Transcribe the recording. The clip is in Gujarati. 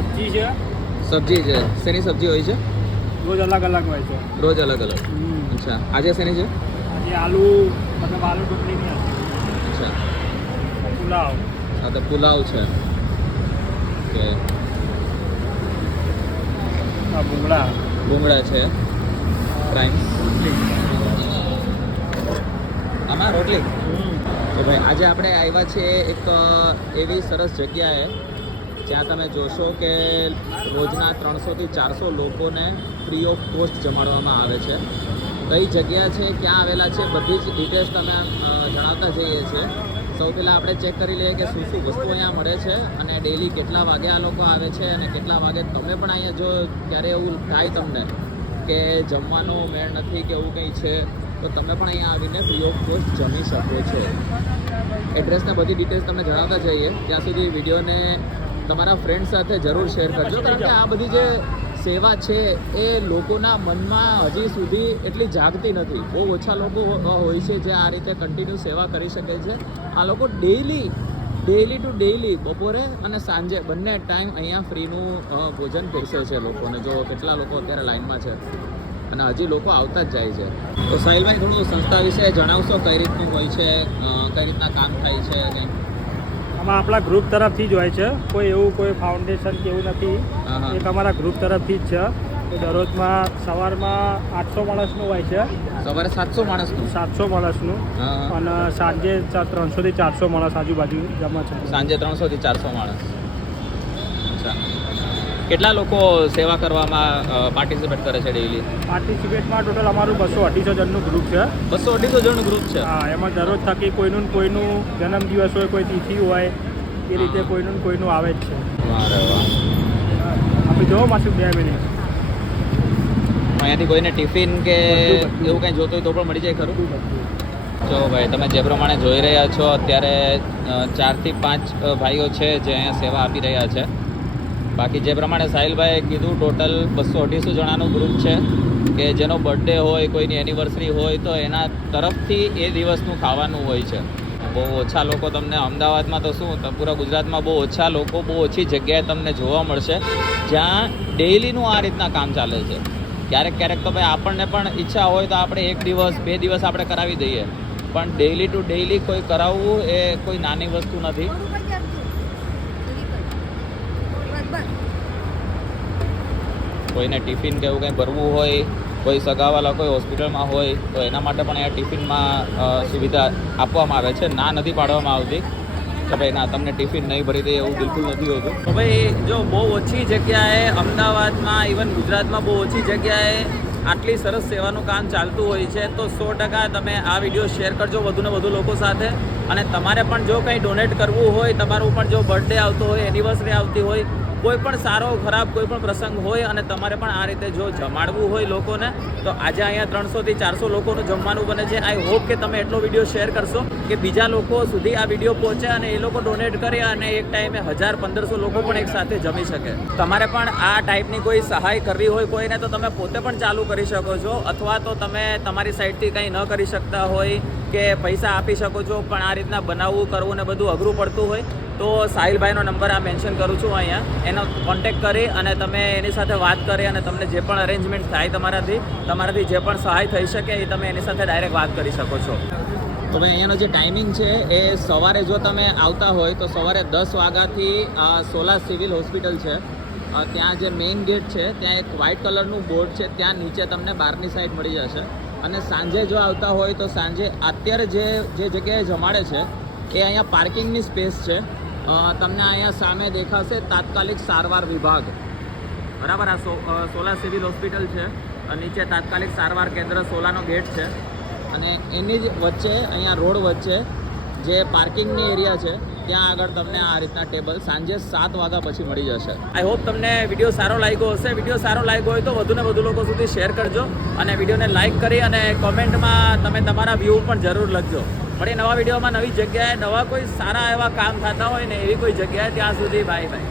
સબ્જી છે. સબ્જી છે. શેની સબ્જી હોય છે? રોજ અલગ અલગ હોય છે. રોજ અલગ અલગ. અચ્છા, આજે શેની છે? આજે આલુ મતલબ આલુ ઢોકળીની હશે. અચ્છા, પુલાવ. હા તો પુલાવ છે. ઓકે. ભૂંગળા. ભૂંગળા છે. પ્રાઇમ. આમાં રોટલી. તો ભાઈ આજે આપણે આવ્યા છીએ એક એવી સરસ જગ્યાએ જ્યાં તમે જોશો કે રોજના 300 થી 400 લોકોને ફ્રી ઓફ કોસ્ટ જમાડવામાં આવે છે. કઈ જગ્યા છે, ક્યાં આવેલા છે, બધી જ ડિટેલ્સ તમે જણાવતા જઈએ છીએ. સૌ પહેલાં આપણે ચેક કરી લઈએ કે શું શું વસ્તુ અહીંયા મળે છે અને ડેઈલી કેટલા વાગે આ લોકો આવે છે અને કેટલા વાગે તમે પણ અહીંયા જો ક્યારે એવું થાય તમને કે જમવાનો મેળ નથી કે એવું કંઈ છે તો તમે પણ અહીંયા આવીને ફ્રી ઓફ કોસ્ટ જમી શકો છો. એડ્રેસને બધી ડિટેલ્સ તમને જણાવતા જઈએ ત્યાં સુધી વિડીયોને તમારા ફ્રેન્ડ સાથે જરૂર શેર કરજો, કારણ કે આ બધી જે સેવા છે એ લોકોના મનમાં હજી સુધી એટલી જાગતી નથી. બહુ ઓછા લોકો હોય છે જે આ રીતે કન્ટિન્યુ સેવા કરી શકે છે. આ લોકો ડેઈલી ટુ ડેઈલી બપોરે અને સાંજે બંને ટાઈમ અહીંયા ફ્રીનું ભોજન પીરસે છે લોકોને. જો કેટલા લોકો અત્યારે લાઈનમાં છે અને હજી લોકો આવતા જ જાય છે. તો સાહિલભાઈ થોડું સંસ્થા વિશે જણાવશો, કઈ રીતનું હોય છે, કઈ રીતના કામ થાય છે? કંઈ આમાં આપણા ગ્રુપ તરફથી જ હોય છે. કોઈ ફાઉન્ડેશન કે એવું નથી. એક અમારા ગ્રુપ તરફથી જ છે. તો દરરોજમાં સવારમાં 800 માણસનું હોય છે. સવારે 700 માણસનું? 700 માણસનું. અને સાંજે 300 થી 400 માણસ આજુબાજુ જમા છે. સાંજે 300 થી 400 માણસ. અચ્છા, કેટલા લોકો સેવા કરવામાં પાર્ટિસિપેટ કરે છે ડેઈલી? પાર્ટિસિપેટમાં ટોટલ અમારું 200-250 જણનું ગ્રુપ છે. 200-250 જણનું ગ્રુપ છે? હા, એમાં દરરોજ થકી કોઈનું જન્મદિવસ હોય, કોઈ તિથિ હોય, એ રીતે કોઈનું આવે જ છે. વાહ રે વાહ. આપણે જોવો માસું 2 મિનિટ. અહીંયાથી કોઈને ટિફિન કે એવું કંઈ જોતું હોય તો પણ મળી જાય ખરું? જો ભાઈ તમે જે પ્રમાણે જોઈ રહ્યા છો અત્યારે 4 થી 5 ભાઈઓ છે જે અહીંયા સેવા આપી રહ્યા છે. બાકી જે પ્રમાણે સાહિલભાઈએ કીધું ટોટલ 200-250 જણાનું ગ્રુપ છે કે જેનો બર્થડે હોય, કોઈની એનિવર્સરી હોય તો એના તરફથી એ દિવસનું ખાવાનું હોય છે. બહુ ઓછા લોકો તમને અમદાવાદમાં તો શું પૂરા ગુજરાતમાં બહુ ઓછા લોકો, બહુ ઓછી જગ્યાએ તમને જોવા મળશે જ્યાં ડેઈલીનું આ રીતના કામ ચાલે છે. ક્યારેક તો ભાઈ આપણને પણ ઈચ્છા હોય તો આપણે 1 દિવસ 2 દિવસ આપણે કરાવી દઈએ, પણ ડેઈલી ટુ ડેઈલી કોઈ કરાવવું એ કોઈ નાની વસ્તુ નથી. કોઈને ટિફિન કે એવું કંઈ ભરવું હોય, કોઈ સગાવાલા કોઈ હોસ્પિટલમાં હોય તો એના માટે પણ અહીંયા ટિફિનમાં સુવિધા આપવામાં આવે છે. ના નથી પાડવામાં આવતી કે ભાઈ ના તમને ટિફિન નહીં ભરી દે, એવું બિલકુલ નથી હોતું. તો ભાઈ જો બહુ ઓછી જગ્યાએ અમદાવાદમાં, ઇવન ગુજરાતમાં બહુ ઓછી જગ્યાએ આટલી સરસ સેવાનું કામ ચાલતું હોય છે તો 100% તમે આ વિડીયો શેર કરજો વધુને વધુ લોકો સાથે. અને તમારે પણ જો કંઈ ડોનેટ કરવું હોય, તમારું પણ જો બર્થડે આવતો હોય, એનિવર્સરી આવતી હોય, કોઈ પણ સારો ખરાબ કોઈ પણ પ્રસંગ હોય અને તમારે પણ આ રીતે જો જમાડવું હોય લોકોને તો આજે અહીંયા 300 થી 400 લોકોનું જમવાનું બને છે. આઈ હોપ કે તમે એટલો વિડીયો શેર કરશો કે બીજા લોકો સુધી આ વિડીયો પહોંચે અને એ લોકો ડોનેટ કરે અને એક ટાઈમે 1000-1500 લોકો પણ એક સાથે જમી શકે. તમારે પણ આ ટાઈપની કોઈ સહાય કરવી હોય કોઈને તો તમે પોતે પણ ચાલુ કરી શકો છો, અથવા તો તમે તમારી સાઈડથી કંઈ ન કરી શકતા હોય કે પૈસા આપી શકો છો પણ આ રીતના બનાવવું કરવું ને બધું અઘરું પડતું હોય તો સાહિલભાઈનો નંબર આ મેન્શન કરું છું અહીંયા, એનો કોન્ટેક્ટ કરી અને તમે એની સાથે વાત કરી અને તમને જે પણ અરેન્જમેન્ટ થાય તમારાથી જે પણ સહાય થઈ શકે એ તમે એની સાથે ડાયરેક્ટ વાત કરી શકો છો. તો ભાઈ અહીંયાનો જે ટાઈમિંગ છે એ સવારે જો તમે આવતા હોય તો સવારે 10 વાગ્યાથી સોલા સિવિલ હોસ્પિટલ છે ત્યાં જે મેઇન ગેટ છે ત્યાં એક વ્હાઇટ કલરનું બોર્ડ છે, ત્યાં નીચે તમને બહારની સાઈડ મળી જશે. અને સાંજે જો આવતા હોય તો સાંજે અત્યારે જે જગ્યાએ જમાડે છે એ અહીંયા પાર્કિંગની સ્પેસ છે. તમને અહીંયા સામે દેખાશે તાત્કાલિક સારવાર વિભાગ, બરાબર. આ સોલા સિવિલ હોસ્પિટલ છે, નીચે તાત્કાલિક સારવાર કેન્દ્ર સોલાનો ગેટ છે અને એની જ વચ્ચે અહીંયા રોડ વચ્ચે જે પાર્કિંગની એરિયા છે ત્યાં આગળ તમને આ રીતના ટેબલ સાંજે 7 વાગ્યા પછી મળી જશે. આઈ હોપ તમને વિડીયો સારો લાગ્યો હશે. વિડીયો સારો લાગ્યો હોય તો વધુને વધુ લોકો સુધી શેર કરજો અને વિડીયોને લાઇક કરી અને કોમેન્ટમાં તમે તમારા વ્યૂ પણ જરૂર લખજો. મળીએ નવા વિડીયોમાં, નવી જગ્યાએ, નવા કોઈ સારા એવા કામ થતા હોય ને એવી કોઈ જગ્યાએ. ત્યાં સુધી બાય બાય.